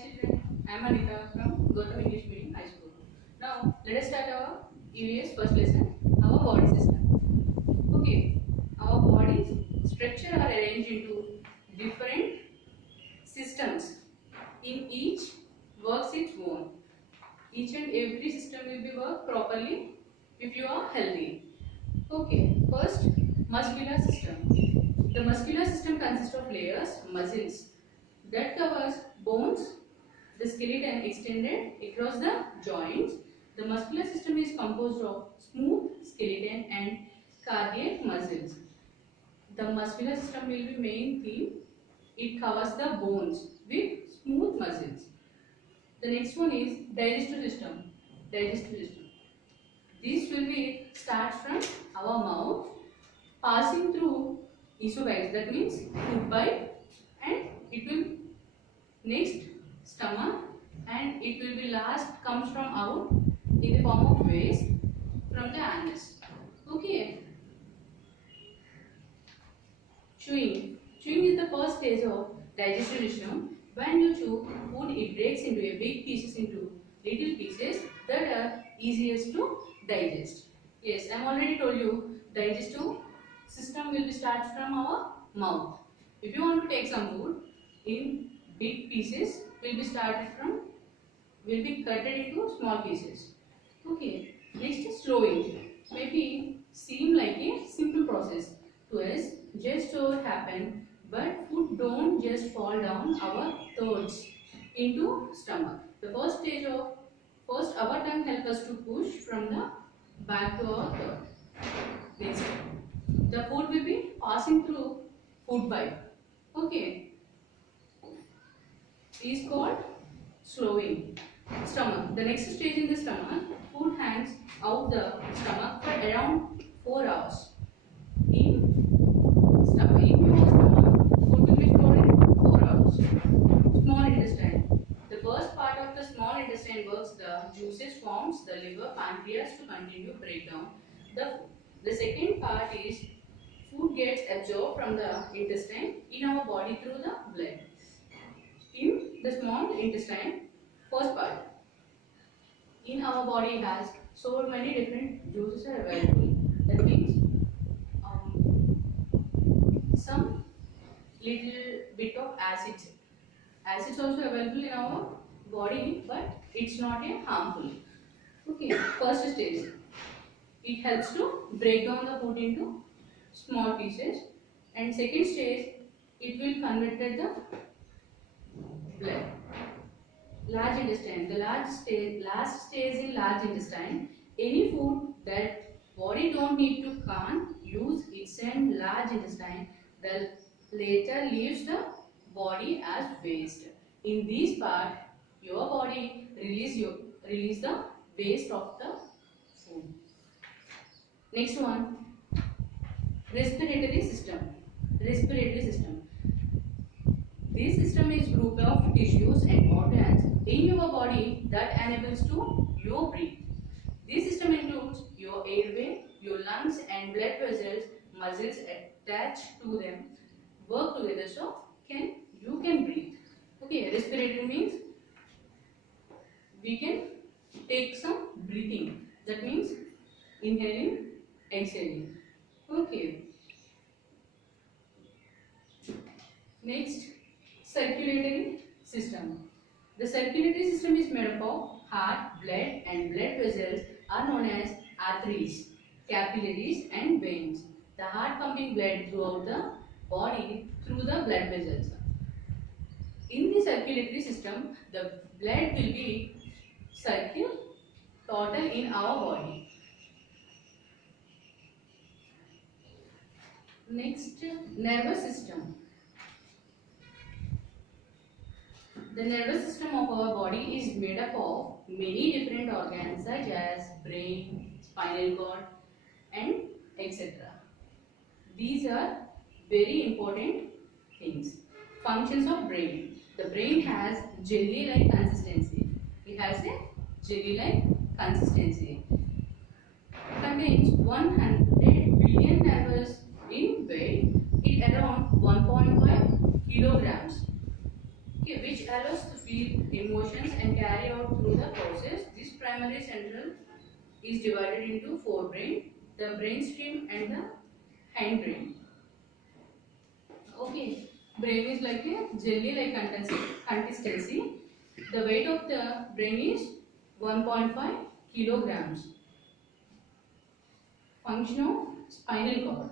children, I am Anita from Gautam English Medium High School. Now, let us start our EVS first lesson, our body system. Okay, our body's structure are arranged into different systems. In each works its own. Each and every system will be work properly if you are healthy. Okay, first, muscular system. The muscular system consists of layers, muscles, that covers bones, the skeleton extended across the joints. The muscular system is composed of smooth skeleton and cardiac muscles. The muscular system will be main theme. It covers the bones with smooth muscles. The next one is digestive system. Digestive system. This will be start from our mouth, passing through esophagus. That means food pipe, and it will next stomach, and it will be last comes from out in the form of waste from the anus. Okay. Chewing. Chewing is the first stage of digestive system. When you chew food, it breaks into a big pieces into little pieces that are easiest to digest. Yes, I am already told you digestive system will be start from our mouth. If you want to take some food in big pieces, will be cutted into small pieces. Okay. Next is slowing. Maybe seem like a simple process to us, just so happen, but food don't just fall down our throats into stomach. The first stage of our tongue helps us to push from the back to our throat. Next, the food will be passing through food pipe. Okay. Is called slowing. Stomach. The next stage in the stomach, food hangs out the stomach for around 4 hours. In your stomach, food will be stored in 4 hours. Small intestine. The first part of the small intestine works the juices forms the liver, pancreas to continue breakdown. The second part is food gets absorbed from the intestine in our body through the blood. In the small intestine, first part, in our body has so many different juices are available. That means some little bit of acids. Acids also available in our body, but it's not a harmful. Okay, first stage, it helps to break down the food into small pieces, and second stage, it will convert the blood. Large intestine. The last stage in large intestine. Any food that body don't need to can't use, it send large intestine. The later leaves the body as waste. In this part, your body release the waste of the food. Next one, respiratory system. Respiratory system. This system is group of tissues and organs in your body that enables to you breathe. This system includes your airway, your lungs and blood vessels, muscles attached to them work together so you can breathe. Okay, respiratory means we can take some breathing. That means inhaling, exhaling. Okay. Next, circulatory system. The circulatory system is made up of heart, blood and blood vessels are known as arteries, capillaries and veins. The heart pumping blood throughout the body through the blood vessels. In the circulatory system, the blood will be circle total in our body. Next, nervous system. The nervous system of our body is made up of many different organs such as brain, spinal cord and etc. These are very important things. Functions of brain. The brain has jelly-like consistency. It has a jelly-like consistency. Contains 100 billion nerves in weight. It around 1.5 kilograms. Okay, which allows to feel emotions and carry out through the process. This primary central is divided into four brain, the brainstem and the hindbrain. Okay, brain is like a jelly-like consistency. The weight of the brain is 1.5 kilograms. Function of spinal cord.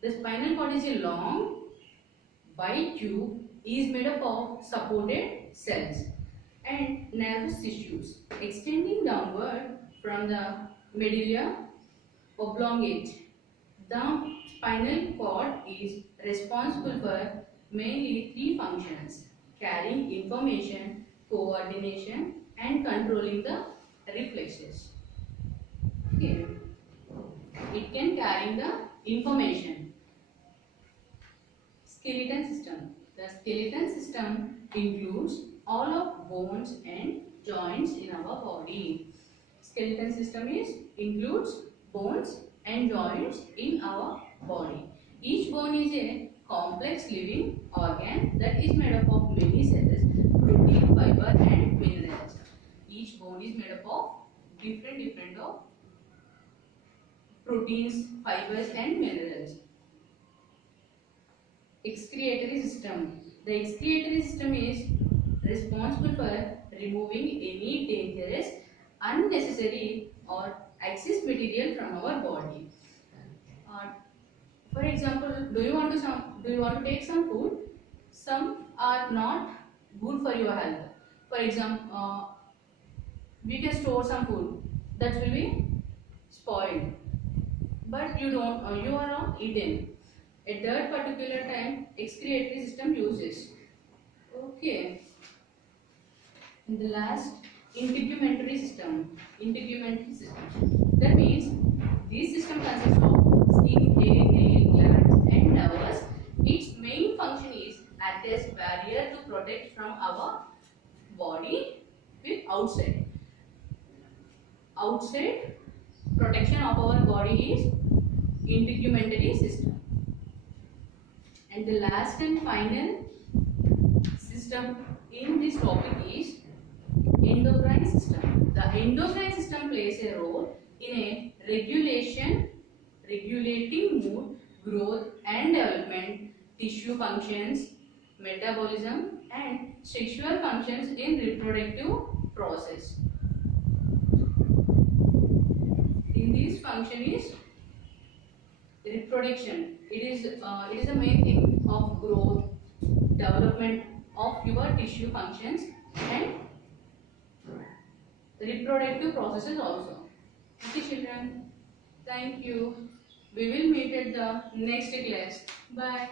The spinal cord is a long white tube is made up of supported cells and nervous tissues extending downward from the medulla oblongate. The spinal cord is responsible for mainly three functions: carrying information, coordination, and controlling the reflexes. Okay. It can carry the information. Skeleton system. The skeleton system includes all of bones and joints in our body. Skeleton system includes bones and joints in our body. Each bone is a complex living organ that is made up of many cells, protein, fiber and minerals. Each bone is made up of different of proteins, fibers and minerals. Excretory system. The excretory system is responsible for removing any dangerous, unnecessary or excess material from our body. For example, do you want to take some food? Some are not good for your health. For example, we can store some food that will be spoiled, but you are not eaten. At that particular time, excretory system uses. Okay. And the last, integumentary system. Integumentary system. That means this system consists of skin, hair, nail, glands, and nerves. Its main function is act as barrier to protect from our body with outside. Outside protection of our body is integumentary system. And the last and final system in this topic is endocrine system. The endocrine system plays a role in a regulating mood, growth and development, tissue functions, metabolism and sexual functions in reproductive process. In this function is reproduction. It is the main thing of growth, development of your tissue functions and reproductive processes also. Okay children, thank you. We will meet at the next class. Bye.